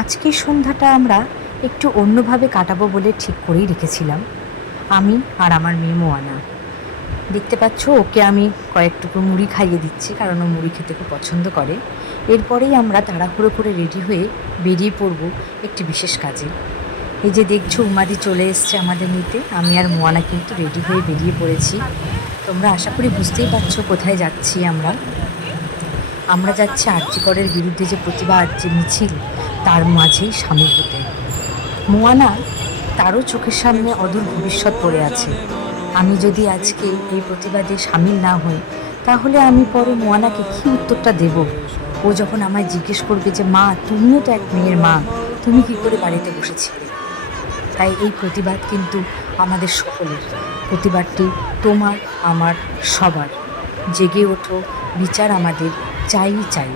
আজকের সন্ধ্যাটা আমরা একটু অন্যভাবে কাটাবো বলে ঠিক করেই রেখেছিলাম। আমি আর আমার মেয়ে মোয়ানা। দেখতে পাচ্ছ, ওকে আমি কয়েকটুকু মুড়ি খাইয়ে দিচ্ছি, কারণ ও মুড়ি খেতে খুব পছন্দ করে। এরপরেই আমরা তাড়াহুড়ো করে রেডি হয়ে বেরিয়ে পড়ব একটি বিশেষ কাজে। এই যে দেখছ, উমাদি চলে এসছে আমাদের নিতে। আমি আর মোয়ানা কিন্তু রেডি হয়ে বেরিয়ে পড়েছি। তোমরা আশা করি বুঝতেই পারছ কোথায় যাচ্ছি আমরা। আমরা যাচ্ছি আর্যিকরের বিরুদ্ধে যে প্রতিবাদ, যে মিছিল, তার মাঝেই সামিল হতে মোয়ানা তারও চোখের সামনে অদূর ভবিষ্যৎ পড়ে আছে। আমি যদি আজকে এই প্রতিবাদে সামিল না হই, তাহলে আমি পরে মোয়ানাকে কী উত্তরটা দেব? ও যখন আমায় জিজ্ঞেস করবে যে, মা, তুমিও তো এক মেয়ের মা, তুমি কি করে বাড়িতে বসেছিলে? তাই এই প্রতিবাদ কিন্তু আমাদের সকলের। প্রতিবাদটি তোমার, আমার, সবার। জেগে ওঠো, বিচার আমাদের চাই চাই